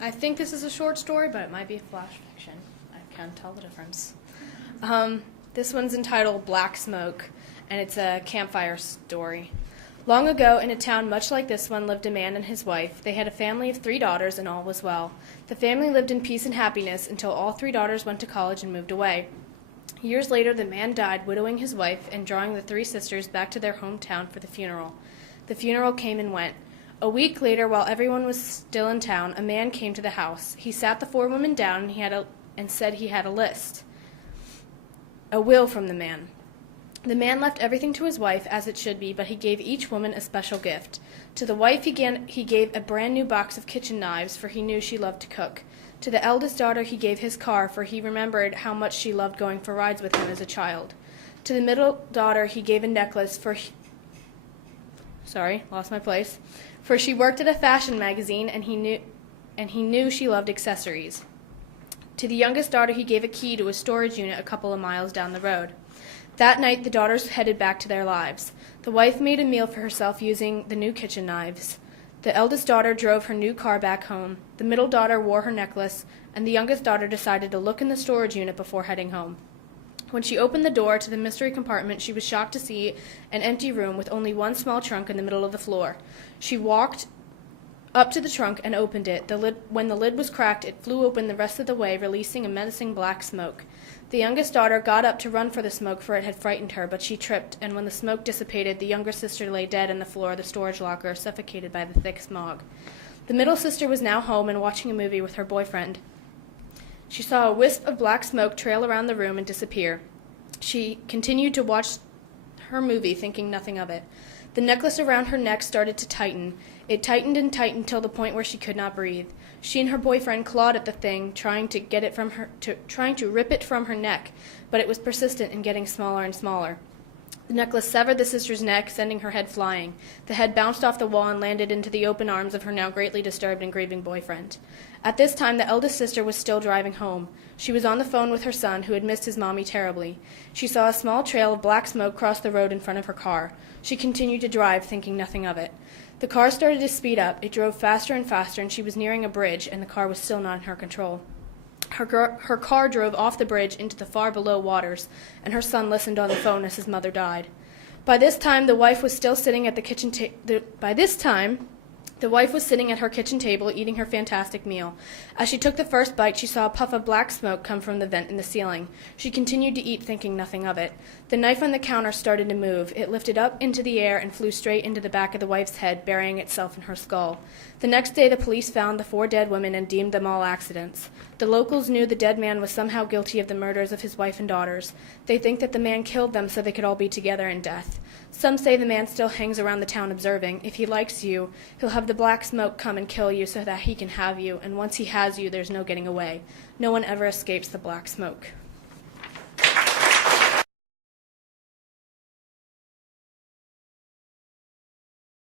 I think this is a short story, but it might be flash fiction. I can't tell the difference. This one's entitled Black Smoke, and it's a campfire story. Long ago, in a town much like this one, lived a man and his wife. They had a family of 3 daughters, and all was well. The family lived in peace and happiness until all 3 daughters went to college and moved away. Years later, the man died, widowing his wife and drawing the 3 sisters back to their hometown for the funeral. The funeral came and went. A week later, while everyone was still in town, a man came to the house. He sat the 4 women down and said he had a will from the man. The man left everything to his wife, as it should be, but he gave each woman a special gift. To the wife he gave a brand new box of kitchen knives, for he knew she loved to cook. To the eldest daughter he gave his car, for he remembered how much she loved going for rides with him as a child. To the middle daughter he gave a necklace, for she worked at a fashion magazine, and he knew she loved accessories. To the youngest daughter he gave a key to a storage unit a couple of miles down the road. That night the daughters headed back to their lives. The wife made a meal for herself using the new kitchen knives. The eldest daughter drove her new car back home. The middle daughter wore her necklace, and the youngest daughter decided to look in the storage unit before heading home. When she opened the door to the mystery compartment, she was shocked to see an empty room with only one small trunk in the middle of the floor. She walked up to the trunk and opened it. When the lid was cracked, it flew open the rest of the way, releasing a menacing black smoke. The youngest daughter got up to run for the smoke, for it had frightened her, but she tripped, and when the smoke dissipated, the younger sister lay dead on the floor of the storage locker, suffocated by the thick smog. The middle sister was now home and watching a movie with her boyfriend. She saw a wisp of black smoke trail around the room and disappear. She continued to watch her movie, thinking nothing of it. The necklace around her neck started to tighten. It tightened and tightened till the point where she could not breathe. She and her boyfriend clawed at the thing, trying to rip it from her neck, but it was persistent in getting smaller and smaller. The necklace severed the sister's neck, sending her head flying. The head bounced off the wall and landed into the open arms of her now greatly disturbed and grieving boyfriend. At this time, the eldest sister was still driving home. She was on the phone with her son, who had missed his mommy terribly. She saw a small trail of black smoke cross the road in front of her car. She continued to drive, thinking nothing of it. The car started to speed up. It drove faster and faster, and she was nearing a bridge, and the car was still not in her control. Her car drove off the bridge into the far below waters, and her son listened on the phone as his mother died. By this time, the wife was still sitting at the kitchen sitting at her kitchen table, eating her fantastic meal. As she took the first bite, she saw a puff of black smoke come from the vent in the ceiling. She continued to eat, thinking nothing of it. The knife on the counter started to move. It lifted up into the air and flew straight into the back of the wife's head, burying itself in her skull. The next day, the police found the 4 dead women and deemed them all accidents. The locals knew the dead man was somehow guilty of the murders of his wife and daughters. They think that the man killed them so they could all be together in death. Some say the man still hangs around the town observing. If he likes you, he'll have the black smoke come and kill you so that he can have you, and once he has you, there's no getting away. No one ever escapes the black smoke.